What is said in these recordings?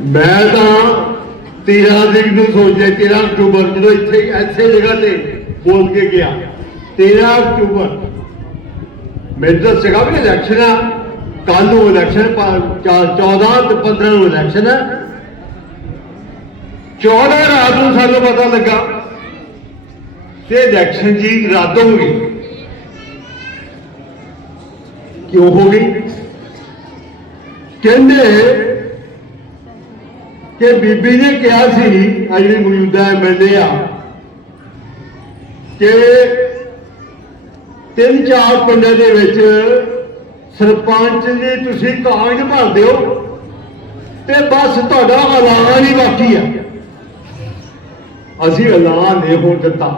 ਮੈਂ ਤਾਂ 13 ਤਰੀਕ ਨੂੰ ਸੋਚਿਆ 13 ਅਕਤੂਬਰ ਜਦੋਂ ਇੱਥੇ ਐਸੇ ਜਗ੍ਹਾ ਤੇ ਬੋਲ ਕੇ ਗਿਆ। 13 ਅਕਤੂਬਰ। ਮੈਨੂੰ ਤਾਂ ਸੀਗਾ ਵੀ ਇਲੈਕਸ਼ਨ ਆ। ਕੱਲ ਨੂੰ ਇਲੈਕਸ਼ਨ 14 ਤੇ 15 ਨੂੰ ਇਲੈਕਸ਼ਨ ਹੈ 14 ਰਾਤ ਨੂੰ ਸਾਨੂੰ ਪਤਾ ਲੱਗਾ ਕਿ ਇਲੈਕਸ਼ਨ ਜੀ ਰੱਦ ਹੋ ਗਈ। ਕਿਉਂ ਹੋ ਗਈ? ਕਹਿੰਦੇ ਕਿ ਬੀਬੀ ਨੇ ਕਿਹਾ ਸੀ ਆ ਜਿਹੜੀ ਮੌਜੂਦਾ ਐਮਐਲਏ ਆ, ਕਿ ਤਿੰਨ ਚਾਰ ਪਿੰਡਾਂ ਦੇ ਵਿੱਚ ਸਰਪੰਚ ਜੀ, ਤੁਸੀਂ ਕਾਗਜ਼ ਭਰ ਦਿਓ ਤੇ ਬਸ ਤੁਹਾਡਾ ਐਲਾਨ ਹੀ ਬਾਕੀ ਆ। ਅਸੀਂ ਐਲਾਨ ਨਹੀਂ ਹੋਣ ਦਿੱਤਾ।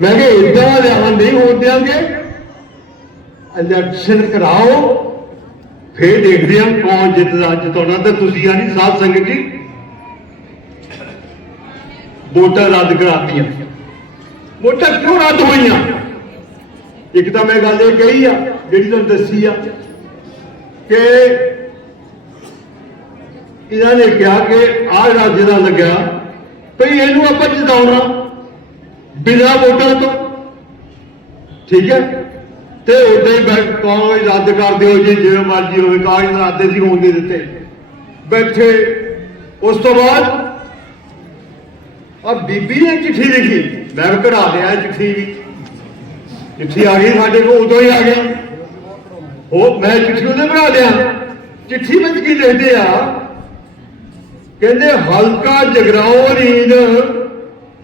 ਮੈਂ ਕਿਹਾ ਇਦਾਂ ਐਲਾਨ ਨਹੀਂ ਹੋਣ ਦਿਆਂਗੇ। ਇਲੈਕਸ਼ਨ ਕਰਾਓ, ਫੇਰ ਦੇਖਦੇ ਹਾਂ ਕੌਣ ਜਿੱਤਦਾ। ਜਿਤਾਉਣਾ ਤੇ ਤੁਸੀਂ ਆਣੀ ਸਾਧ ਸੰਗਤ ਜੀ। ਵੋਟਾਂ ਰੱਦ ਕਰਾਤੀਆਂ। ਵੋਟਾਂ ਕਿਉਂ ਰੱਦ ਹੋਈਆਂ? ਇੱਕ ਤਾਂ ਮੈਂ ਗੱਲ ਇਹ ਕਹੀ ਆ, ਜਿਹੜੀ ਤੁਹਾਨੂੰ ਦੱਸੀ ਆ, ਕਿ ਇਹਨਾਂ ਨੇ ਕਿਹਾ ਕਿ ਆਹ ਰਾਜ ਦਾ ਲੱਗਿਆ, ਭਈ ਇਹਨੂੰ ਆਪਾਂ ਜਿਤਾਉਣਾ ਬਿਨਾਂ ਵੋਟਾਂ ਤੋਂ। ਠੀਕ ਹੈ? ਤੇ ਉਦੋਂ ਹੀ ਬੈਠ ਰੱਦ ਕਰ ਦਿਓ ਜੀ, ਜਿਵੇਂ ਮਰਜ਼ੀ ਹੋਵੇ ਕਾਂਗਰਸ ਰੱਦ ਸੀ ਹੋਣ ਦੇ ਦਿੱਤੇ। ਬੈਠੇ, ਉਸ ਤੋਂ ਬਾਅਦ ਆ ਬੀਬੀ ਨੇ ਚਿੱਠੀ ਲਿਖੀ। ਮੈਂ ਵੀ ਕਢਾ ਲਿਆ ਚਿੱਠੀ ਵੀ। ਚਿੱਠੀ ਆ ਗਈ ਸਾਡੇ ਕੋਲ, ਉਦੋਂ ਹੀ ਆ ਗਿਆ ਉਹ ਮੈਂ ਚਿੱਠੀ ਉਹਦੇ ਬਣਾ ਲਿਆ। ਚਿੱਠੀ ਵਿੱਚ ਕੀ ਲਿਖਦੇ ਆ? ਕਹਿੰਦੇ, ਹਲਕਾ ਜਗਰਾਉਂ ਰੀਨ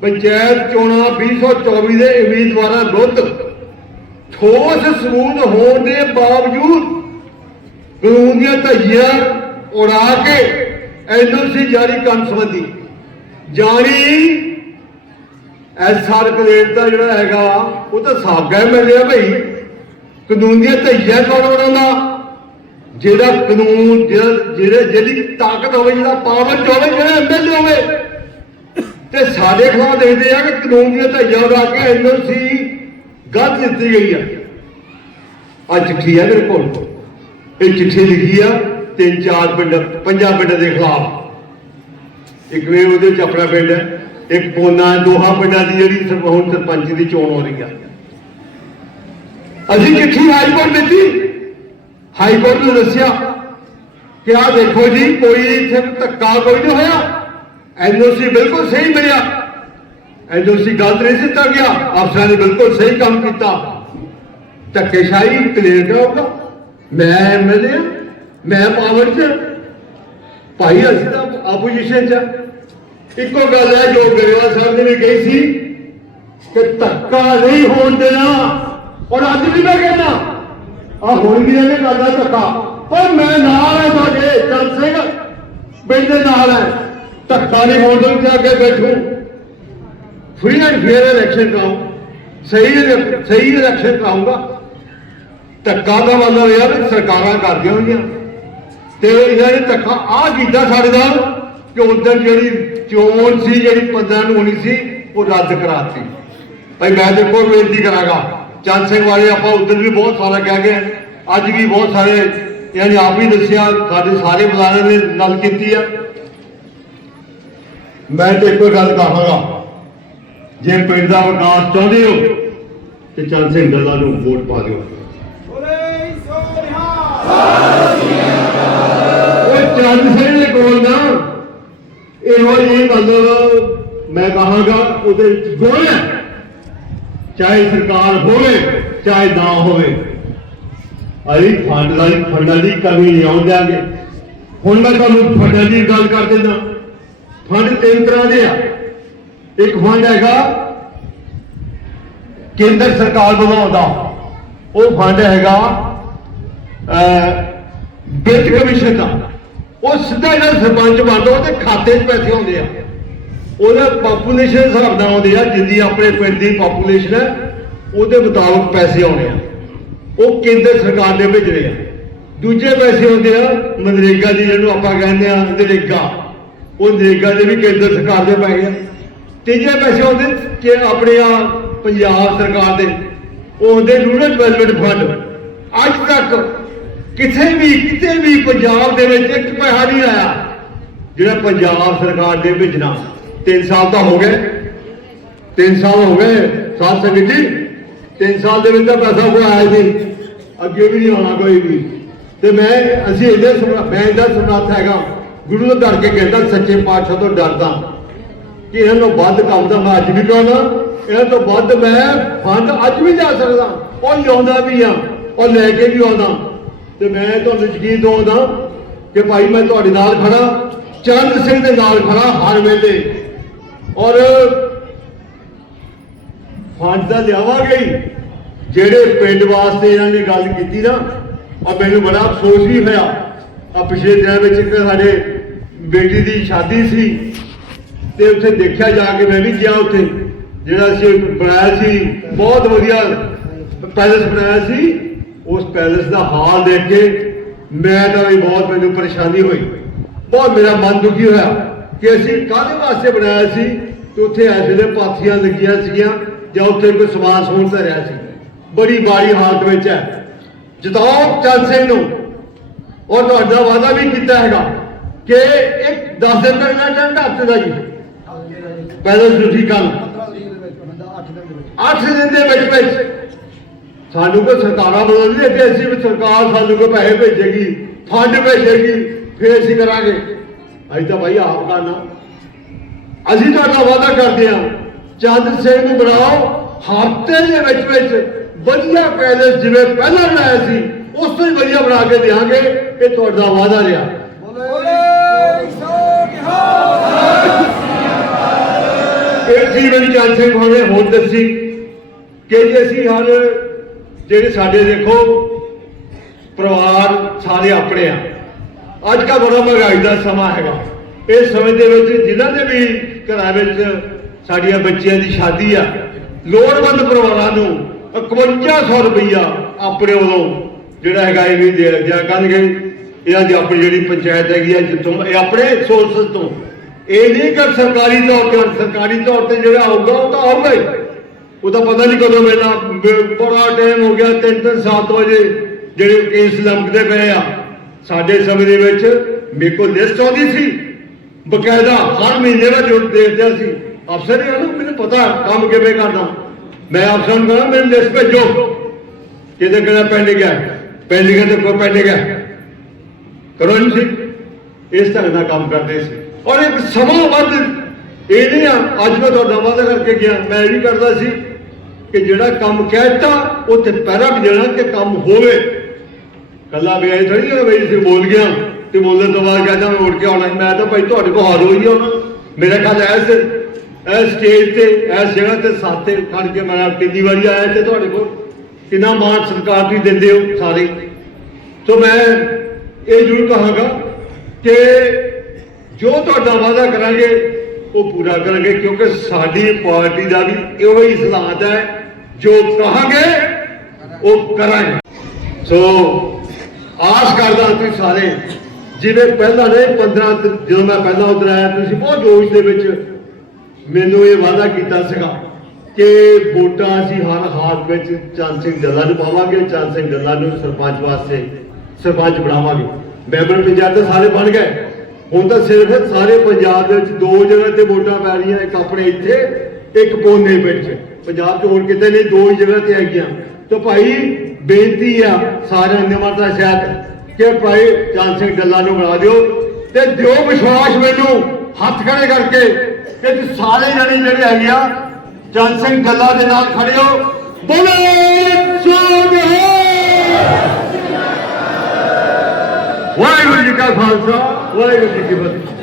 ਪੰਚਾਇਤ ਚੋਣਾਂ 2024 ਦੇ ਉਮੀਦਵਾਰਾਂ ਵਿਰੁੱਧ ਠੋਸ ਸਬੂਤ ਹੋਣ ਦੇ ਬਾਵਜੂਦ ਕਾਨੂੰਨ ਦੀਆਂ ਧੱਜੀਆਂ ਉਡਾ ਕੇ ਐਨਓਸੀ ਜਾਰੀ ਕਰਨ ਸੰਬੰਧੀ ਜਾਰੀ ਐਸਆਰ ਕਲੇਟ ਦਾ ਜਿਹੜਾ ਹੈਗਾ ਉਹ ਤਾਂ ਸਾਬਕਾ ਐਮਐਲਏ ਆ ਭਾਈ। ਕਾਨੂੰਨ ਦੀਆਂ ਧੱਜੀਆਂ ਕੌਣ ਉਡਾਉਂਦਾ ਜਿਹੜਾ ਕਾਨੂੰਨ, ਜਿਹੜੇ, ਜਿਹੜੀ ਤਾਕਤ ਹੋਵੇ, ਜਿਹੜਾ ਪਾਵਰ ਚ ਹੋਵੇ ਜਿਹੜਾ ਐਮਐਲਏ ਹੋਵੇ। ਤੇ ਸਾਡੇ ਖਿਲਾਫ ਦੇਖਦੇ ਆ ਕਿ ਕਾਨੂੰਨ ਦੀਆਂ ਧੱਜੀਆਂ ਉਡਾ ਕੇ ਐਨਓਸੀ ਗਲਤ ਦਿੱਤੀ ਗਈ ਆ। ਆ ਚਿੱਠੀ ਆ ਮੇਰੇ ਕੋਲ। ਇਹ ਚਿੱਠੀ ਲਿਖੀ ਆ ਤਿੰਨ ਚਾਰ ਪਿੰਡ, ਪੰਜਾਂ ਪਿੰਡਾਂ ਦੇ ਖਿਲਾਫ। ਇੱਕ ਵੇ ਉਹਦੇ ਵਿੱਚ ਆਪਣਾ ਪਿੰਡ ਹੈ, ਇੱਕ ਕੋਨਾ ਦੋਹਾ ਪਿੰਡਾਂ ਦੀ ਜਿਹੜੀ ਹੁਣ ਸਰਪੰਚ ਦੀ ਚੋਣ ਹੋ ਰਹੀ ਆ। ਅਸੀਂ ਚਿੱਠੀ ਹਾਈ ਦਿੱਤੀ। ਹਾਈ ਕੋਰਟ ਦੱਸਿਆ ਕਿ ਆਹ ਦੇਖੋ ਜੀ, ਕੋਈ ਇੱਥੇ ਧੱਕਾ ਕੋਈ ਨਹੀਂ ਹੋਇਆ। ਐਨਓਸੀ ਬਿਲਕੁਲ ਸਹੀ ਮਿਲਿਆ। ਐਨਓਸੀ ਗਲਤ ਨਹੀਂ ਦਿੱਤਾ ਗਿਆ। ਅਫਸਰਾਂ ਨੇ ਬਿਲਕੁਲ ਸਹੀ ਕੰਮ ਕੀਤਾ। ਧੱਕੇਸ਼ਾਹੀ ਕਲੀਅਰ ਹੋਊਗਾ ਮੈਂ ਐਮਐਲਏ ਮੈਂ ਪਾਵਰ 'ਚ ਭਾਈ ਅਸੀਂ ਤਾਂ ਆਪੋਜੀਸ਼ਨ 'ਚ ਇੱਕੋ ਗੱਲ ਹੈ, ਜੋ ਗਰੇਵਾਲ ਸਾਹਿਬ ਨੇ ਵੀ ਕਹੀ ਸੀ ਕਿ ਧੱਕਾ ਨਹੀਂ ਹੋਣ ਦੇਣਾ। ਔਰ ਅੱਜ ਵੀ ਮੈਂ ਕਹਿੰਦਾ ਆ ਹੁਣ ਵੀ ਇਹਨੇ ਕਰਦਾ ਧੱਕਾ। ਪਰ ਮੈਂ ਨਾਲ ਹੈ ਤੁਹਾਡੇ ਚੰਦ ਸਿੰਘ ਪਿੰਡ ਦੇ ਨਾਲ ਹੈ। ਧੱਕਾ ਨਹੀਂ ਹੋਣ ਦੇਣਾ ਤੇ ਅੱਗੇ ਬੈਠੂ। ਫ੍ਰੀ ਐਂਡ ਫੇਅਰ ਇਲੈਕਸ਼ਨ ਕਰਾਉਂ ਸਹੀ ਸਹੀ ਇਲੈਕਸ਼ਨ ਕਰਾਉਂਗਾ ਧੱਕਾ ਦਾ ਮਤਲਬ ਇਹ ਆ ਸਰਕਾਰਾਂ ਕਰਦੀਆਂ ਹੋਈਆਂ। ਤੇ ਇਹਨਾਂ ਨੇ ਧੱਕਾ ਆ ਕੀਤਾ ਸਾਡੇ ਨਾਲ ਕਿ ਉਦੋਂ ਜਿਹੜੀ ਚੋਣ ਸੀ, ਜਿਹੜੀ 15 ਨੂੰ ਹੋਣੀ ਸੀ, ਉਹ ਰੱਦ ਕਰਾਤੀ। ਭਾਈ ਮੈਂ ਦੇਖੋ ਬੇਨਤੀ ਕਰਾਂਗਾ, ਚੰਦ ਸਿੰਘ ਵਾਲੇ ਆਪਾਂ ਉਦੋਂ ਵੀ ਬਹੁਤ ਸਾਰਾ ਕਹਿ ਗਏ। ਅੱਜ ਵੀ ਬਹੁਤ ਸਾਰੇ ਯਾਨੀ ਆਪ ਵੀ ਦੱਸਿਆ, ਸਾਡੇ ਸਾਰੇ ਬੁਲਾਰੇ ਨੇ ਗੱਲ ਕੀਤੀ ਆ। ਮੈਂ ਤੇ ਇੱਕੋ ਗੱਲ ਕਹਾਂਗਾ, ਜੇ ਪਿੰਡ ਦਾ ਵਿਕਾਸ ਚਾਹੁੰਦੇ ਹੋ, ਤੇ ਚੰਦ ਸਿੰਘ ਗੱਲਾਂ ਨੂੰ ਵੋਟ ਪਾ ਦਿਓ। ਬੋਲੇ ਸੋ ਨਿਹਾਲ। ਉਹ ਸਿੰਘ ਦੇ ਕੋਲ ਨਾ। ਇਹੋ ਜਿਹੀ ਮਤਲਬ ਮੈਂ ਕਹਾਂਗਾ, ਉਹਦੇ ਵਿੱਚ ਗੁਣ ਹੈ ਚਾਹੇ ਸਰਕਾਰ ਹੋਵੇ ਚਾਹੇ ਨਾ ਹੋਵੇ। ਅਰੀ ਫੰਡ ਦਾ ਫੰਡਾਂ ਦੀ ਕਮੀ ਨਹੀਂ ਆਉਣ ਦਿਆਂਗੇ। ਹੁਣ ਮੈਂ ਤੁਹਾਨੂੰ ਫੰਡਾਂ ਦੀ ਗੱਲ ਕਰ ਦਿੰਦਾ। ਫੰਡ ਤਿੰਨ ਤਰ੍ਹਾਂ ਦੇ ਆ। ਇੱਕ ਫੰਡ ਹੈਗਾ, ਕੇਂਦਰ ਸਰਕਾਰ ਵੱਲੋਂ ਆਉਂਦਾ। ਉਹ ਫੰਡ ਹੈਗਾ ਬਿੱਟ ਕਮਿਸ਼ਨ ਦਾ। ਉਹ ਸਿੱਧਾ ਜਿਹੜਾ ਸਰਪੰਚ ਬਣਦਾ ਉਹਦੇ ਖਾਤੇ 'ਚ ਪੈਸੇ ਆਉਂਦੇ ਆ। ਉਹਦਾ ਪਾਪੂਲੇਸ਼ਨ ਹਿਸਾਬ ਨਾਲ ਆਉਂਦੇ ਆ ਜਿੰਦੀ ਆਪਣੇ ਪਿੰਡ ਦੀ ਪਾਪੂਲੇਸ਼ਨ ਹੈ, ਉਹਦੇ ਮੁਤਾਬਕ ਪੈਸੇ ਆਉਣੇ ਆ। ਉਹ ਕੇਂਦਰ ਸਰਕਾਰ ਨੇ ਭੇਜਣੇ ਆ। ਦੂਜੇ ਪੈਸੇ ਹੁੰਦੇ ਆ, ਮਨਰੇਗਾ ਦੀ ਜਿਹਨੂੰ ਆਪਾਂ ਕਹਿੰਦੇ ਆ, ਨਰੇਗਾ। ਉਹ ਨਰੇਗਾ ਦੇ ਵੀ ਕੇਂਦਰ ਸਰਕਾਰ ਦੇ ਪਏ ਆ। ਤੀਜੇ ਪੈਸੇ ਹੁੰਦੇ ਕਿ ਆਪਣੇ ਆ ਪੰਜਾਬ ਸਰਕਾਰ ਦੇ। ਉਹਦੇ ਰੂਰਲ ਡਿਵੈਲਪਮੈਂਟ ਫੰਡ ਅੱਜ ਤੱਕ ਕਿਸੇ ਵੀ ਕਿਤੇ ਵੀ ਪੰਜਾਬ ਦੇ ਵਿੱਚ ਇੱਕ ਪੈਸਾ ਨਹੀਂ ਆਇਆ, ਜਿਹੜਾ ਪੰਜਾਬ ਸਰਕਾਰ ਦੇ ਭੇਜਣਾ 3 ਸਾਲ ਤਾਂ ਹੋ ਗਏ। 3 ਸਾਲ ਹੋ ਗਏ, ਸਾਧ ਸੰਗਤ ਜੀ। 3 ਸਾਲ ਦੇ ਵਿੱਚ ਤਾਂ ਪੈਸਾ ਕੋਈ ਆਇਆ ਨਹੀਂ। ਅੱਗੇ ਵੀ ਨਹੀਂ ਆਉਣਾ ਕੋਈ ਵੀ। ਤੇ ਮੈਂ, ਅਸੀਂ ਇਹਦੇ ਮੈਂ ਇਹਦਾ ਸਮਰੱਥ ਹੈਗਾ। ਗੁਰੂ ਨੂੰ ਡਰ ਕੇ ਕਹਿੰਦਾ, ਸੱਚੇ ਪਾਤਸ਼ਾਹ ਤੋਂ ਡਰਦਾ। ਕਿ ਇਹਨਾਂ ਨੂੰ ਵੱਧ ਕੰਮ ਤਾਂ ਮੈਂ ਅੱਜ ਵੀ ਕਰਾਉਣਾ। ਇਹਨਾਂ ਤੋਂ ਵੱਧ ਮੈਂ ਫੰਡ ਅੱਜ ਵੀ ਜਾ ਸਕਦਾ। ਉਹ ਲਿਆਉਂਦਾ ਵੀ ਆ, ਉਹ ਲੈ ਕੇ ਵੀ ਆਉਂਦਾ। ਤੇ ਮੈਂ ਤੁਹਾਨੂੰ ਯਕੀਨ ਦਵਾਉਂਦਾ ਕਿ ਭਾਈ ਮੈਂ ਤੁਹਾਡੇ ਨਾਲ ਖੜਾ, ਚਰਨ ਸਿੰਘ ਦੇ ਨਾਲ ਖੜਾ ਹਰ ਵੇਲੇ। ਔਰ ਫੰਡ ਤਾਂ ਲਿਆਵਾਂਗੇ ਜਿਹੜੇ ਪਿੰਡ ਵਾਸਤੇ ਇਹਨਾਂ ਨੇ ਗੱਲ ਕੀਤੀ ਨਾ ਔਰ ਮੈਨੂੰ ਬੜਾ ਅਫਸੋਸ ਵੀ ਹੋਇਆ। ਆ ਪਿਛਲੇ ਦਿਨਾਂ ਵਿੱਚ ਇੱਕ ਸਾਡੇ ਬੇਟੀ ਦੀ ਸ਼ਾਦੀ ਸੀ ਤੇ ਉੱਥੇ ਦੇਖਿਆ ਜਾ ਕੇ ਮੈਂ ਵੀ ਗਿਆ ਉੱਥੇ। ਜਿਹੜਾ ਅਸੀਂ ਬਣਾਇਆ ਸੀ, ਬਹੁਤ ਵਧੀਆ ਪੈਲਸ ਬਣਾਇਆ ਸੀ। ਉਸ ਪੈਲਸ ਦਾ ਹਾਲ ਦੇਖ ਕੇ ਮੈਂ ਤਾਂ ਵੀ ਬਹੁਤ ਮੈਨੂੰ ਪਰੇਸ਼ਾਨੀ ਹੋਈ। ਬਹੁਤ ਮੇਰਾ ਮਨ ਦੁਖੀ ਹੋਇਆ ਕਿ ਅਸੀਂ ਕਾਹਦੇ ਵਾਸਤੇ ਬਣਾਇਆ ਸੀ ਤੇ ਉੱਥੇ ਐਸੇ ਦੇ ਪਾਥੀਆਂ ਲੱਗੀਆਂ ਸੀਗੀਆਂ ਜਾਂ ਉੱਥੇ ਕੋਈ ਸਮਾਨ ਸਮੂਨ ਧਰਿਆ ਸੀ। ਬੜੀ ਬਾਰੀ ਹਾਲਤ ਵਿੱਚ ਹੈ। ਜਿਤਾਓ ਚੰਦ ਸਿੰਘ ਨੂੰ ਔਰ ਤੁਹਾਡਾ ਵਾਅਦਾ ਵੀ ਕੀਤਾ ਹੈਗਾ ਕਿ ਇੱਕ 10 ਦਿਨ ਤੱਕ ਨਾ ਟਾਈਮ ਹਫ਼ਤੇ ਦਾ ਜੀ। ਪੈਦਲ ਤੁਸੀਂ ਕੱਲ 8 ਦਿਨ ਦੇ ਵਿੱਚ ਵਿੱਚ। ਸਾਨੂੰ ਕੋਈ ਸਰਕਾਰਾਂ ਬਦਲਦੀ ਤੇ ਅਸੀਂ ਵੀ ਸਰਕਾਰ ਸਾਨੂੰ ਕੋਈ ਪੈਸੇ ਭੇਜੇਗੀ, ਫੰਡ ਭੇਜੇਗੀ, ਫੇਰ ਅਸੀਂ ਕਰਾਂਗੇ। ਅਸੀਂ ਤਾਂ ਭਾਈ ਆਪ ਕਰਨਾ। ਅਸੀਂ ਤੁਹਾਡਾ ਵਾਅਦਾ ਕਰਦੇ ਹਾਂ, ਚੰਦ ਸਿੰਘ ਨੂੰ ਬਣਾਓ, ਹਫ਼ਤੇ ਦੇ ਵਿੱਚ ਵਿੱਚ ਵਧੀਆ ਪੈਲਸ ਜਿਵੇਂ ਪਹਿਲਾਂ ਬਣਾਇਆ ਸੀ, ਉਸ ਤੋਂ ਹੀ ਵਧੀਆ ਬਣਾ ਕੇ ਦੇਵਾਂਗੇ ਇਹ ਤੁਹਾਡਾ ਵਾਅਦਾ ਰਿਹਾ। ਬੋਲੇ ਸੋ ਇਹ ਜੀ ਚੰਦ ਸਿੰਘ ਹੋਣੇ ਹੋਰ ਦੱਸੀ ਕਿ ਜੇ ਅਸੀਂ ਹਰ ਜਿਹੜੇ ਸਾਡੇ ਦੇਖੋ ਪਰਿਵਾਰ ਸਾਰੇ ਆਪਣੇ ਆ। ਅੱਜ ਕਾ ਬੜਾ ਮਹਿੰਗਾਈ ਦਾ ਸਮਾਂ ਹੈਗਾ। ਇਸ ਸਮੇਂ ਦੇ ਵਿੱਚ ਜਿਨ੍ਹਾਂ ਦੇ ਵੀ ਘਰਾਂ ਵਿੱਚ ਸਾਡੀਆਂ ਬੱਚੀਆਂ ਦੀ ਸ਼ਾਦੀ ਆ, ਲੋੜਵੰਦ ਪਰਿਵਾਰਾਂ ਨੂੰ 5100 ਰੁਪਈਆ ਆਪਣੇ ਵੱਲੋਂ ਜਿਹੜਾ ਹੈਗਾ ਇਹ ਵੀ ਦੇ ਦਿਆ ਕਰਨਗੇ। ਇਹ ਅੱਜ ਆਪਣੀ ਜਿਹੜੀ ਪੰਚਾਇਤ ਹੈਗੀ ਆ, ਜਿੱਥੋਂ ਇਹ ਆਪਣੇ ਸੋਰਸਸ ਤੋਂ। ਇਹ ਨਹੀਂ ਕਿ ਸਰਕਾਰੀ ਤੌਰ ਤੇ, ਸਰਕਾਰੀ ਤੌਰ ਤੇ ਜਿਹੜਾ ਆਊਗਾ ਉਹ ਤਾਂ ਆਊਗਾ ਹੀ। ਉਹ ਤਾਂ ਪਤਾ ਨਹੀਂ ਕਦੋਂ ਮੇਲਾ ਬੜਾ ਟਾਈਮ ਹੋ ਗਿਆ 3-3 7 ਵਜੇ ਜਿਹੜੇ ਕੇਸ ਲੰਮਕਦੇ ਪਏ ਆ। ਸਾਡੇ ਸਮੇਂ ਦੇ ਵਿੱਚ ਮੇਰੇ ਕੋਲ ਲਿਸਟ ਆਉਂਦੀ ਸੀ। ਬਕਾਇਦਾ ਹਰ ਮਹੀਨੇ ਦਾ ਜੁੜ ਦੇਖਦੇ ਸੀ। ਅਫਸਰ ਹੀ ਆ ਮੈਨੂੰ ਪਤਾ ਕੰਮ ਕਿਵੇਂ ਕਰਨਾ। ਮੈਂ ਅਫਸਰ ਨੂੰ ਕਹਿੰਦਾ ਮੈਨੂੰ ਲਿਸਟ ਭੇਜੋ। ਕਿਤੇ ਕਿਹੜਾ ਪਿੰਡ ਹੈ ਪੈਂਡਿੰਗ ਗਿਆ ਤੇ ਕੋਈ ਪਿੰਡ ਗਿਆ? ਕਰੋ ਨਹੀਂ ਸੀ ਇਸ ਤਰ੍ਹਾਂ ਦਾ ਕੰਮ ਕਰਦੇ ਸੀ। ਔਰ ਇੱਕ ਸਮਾਂ ਵੱਧ, ਇਹ ਨਹੀਂ ਆ, ਅੱਜ ਮੈਂ ਤੁਹਾਡਾ ਵਾਅਦਾ ਕਰਕੇ ਗਿਆ। ਮੈਂ ਇਹ ਵੀ ਕਰਦਾ ਸੀ। ਕਿ ਜਿਹੜਾ ਕੰਮ ਕਹਿਤਾ ਉੱਥੇ ਪੈਰਾ ਵੀ ਦੇਣਾ ਕਿ ਕੰਮ ਹੋਵੇ। ਕੱਲਾ ਵੀ ਇਹ ਥੋੜੀ ਨਾ ਬਈ ਸੀ ਬੋਲ ਗਿਆ। ਤੇ ਬੋਲਣ ਤੋਂ ਬਾਅਦ ਕਹਿੰਦਾ ਮੈਂ ਉੱਠ ਕੇ ਆਉਣਾ ਮੈਂ ਤਾਂ ਭਾਈ ਤੁਹਾਡੇ ਕੋਲ ਹਾਜ਼ਰ ਹੋਈ ਆਉਣਾ ਮੇਰਾ ਖਿਆਲ ਐਸ ਐਸ ਸਟੇਜ ਤੇ, ਐਸ ਜਗ੍ਹਾ ਤੇ ਸਾਥੇ ਖੜ ਕੇ ਮੈਂ ਕਿੰਨੀ ਵਾਰੀ ਆਇਆ ਤੇ ਤੁਹਾਡੇ ਕੋਲ। ਕਿੰਨਾ ਮਾਣ ਸਤਿਕਾਰ ਤੁਸੀਂ ਦਿੰਦੇ ਹੋ ਸਾਰੇ। ਸੋ ਮੈਂ ਇਹ ਜ਼ਰੂਰ ਕਹਾਂਗਾ ਕਿ ਜੋ ਤੁਹਾਡਾ ਵਾਅਦਾ ਕਰਾਂਗੇ, ਉਹ ਪੂਰਾ ਕਰਾਂਗੇ। ਕਿਉਂਕਿ ਸਾਡੀ ਪਾਰਟੀ ਦਾ ਵੀ ਇਹੋ ਹੀ ਸਲਾਹਤ ਹੈ ਜੋ ਕਹਾਂਗੇ, ਉਹ ਕਰਾਂਗੇ। ਸੋ ਆਸ ਕਰਦਾ ਤੁਸੀਂ ਸਾਰੇ, ਜਿਵੇਂ ਪਹਿਲਾਂ ਨੇ 15 ਜਦੋਂ ਮੈਂ ਪਹਿਲਾਂ ਉਧਰ ਆਇਆ, ਤੁਸੀਂ ਬਹੁਤ ਜੋਸ਼ ਦੇ ਵਿੱਚ ਮੈਨੂੰ ਇਹ ਵਾਅਦਾ ਕੀਤਾ ਸੀਗਾ ਕਿ ਵੋਟਾਂ ਅਸੀਂ ਹਰ ਹਾਲਤ ਵਿੱਚ ਚੰਦ ਸਿੰਘ ਦੱਲਾ ਨੂੰ ਪਾਵਾਂਗੇ, ਚੰਦ ਸਿੰਘ ਦੱਲਾ ਨੂੰ ਸਰਪੰਚ ਵਾਸਤੇ ਸਰਪੰਚ ਬਣਾਵਾਂਗੇ। ਮੈਂਬਰ ਪੰਜਾਬ ਦੇ ਸਾਰੇ ਬਣ ਗਏ। ਹੁਣ ਤਾਂ ਸਿਰਫ ਸਾਰੇ ਪੰਜਾਬ ਦੇ ਵਿੱਚ ਦੋ ਜਗ੍ਹਾ ਤੇ ਵੋਟਾਂ ਪੈ ਰਹੀਆਂ, ਇੱਕ ਆਪਣੇ ਇੱਥੇ ਇੱਕ ਕੋਨੇ ਪਿੰਡ 'ਚ ਪੰਜਾਬ 'ਚ ਹੋਰ ਕਿਤੇ ਨਹੀਂ, ਦੋ ਹੀ ਜਗ੍ਹਾ ਤੇ ਹੈਗੀਆਂ। ਤਾਂ ਭਾਈ, ਬੇਨਤੀ ਆ ਸਾਰਿਆਂ ਨਿਮਰਤਾ ਸਹਿਤ ਕਿ ਭਾਈ, ਚੰਦ ਸਿੰਘ ਦੱਲਾ ਨੂੰ ਬਣਾ ਦਿਓ ਤੇ ਦਿਓ ਵਿਸ਼ਵਾਸ ਮੈਨੂੰ ਹੱਥ ਖੜੇ ਕਰਕੇ ਕਿ ਸਾਰੇ ਜਣੇ ਜਿਹੜੇ ਹੈਗੇ ਆ, ਚੰਦ ਸਿੰਘ ਗੱਲਾ ਦੇ ਨਾਲ ਖੜੇ ਹੋ। ਬੋਲੇ ਸੋਨਿਹਾ ਵਾਹਿਗੁਰੂ ਜੀ ਕਾ ਖਾਲਸਾ, ਵਾਹਿਗੁਰੂ ਜੀ ਕੀ ਫਤਿਹ।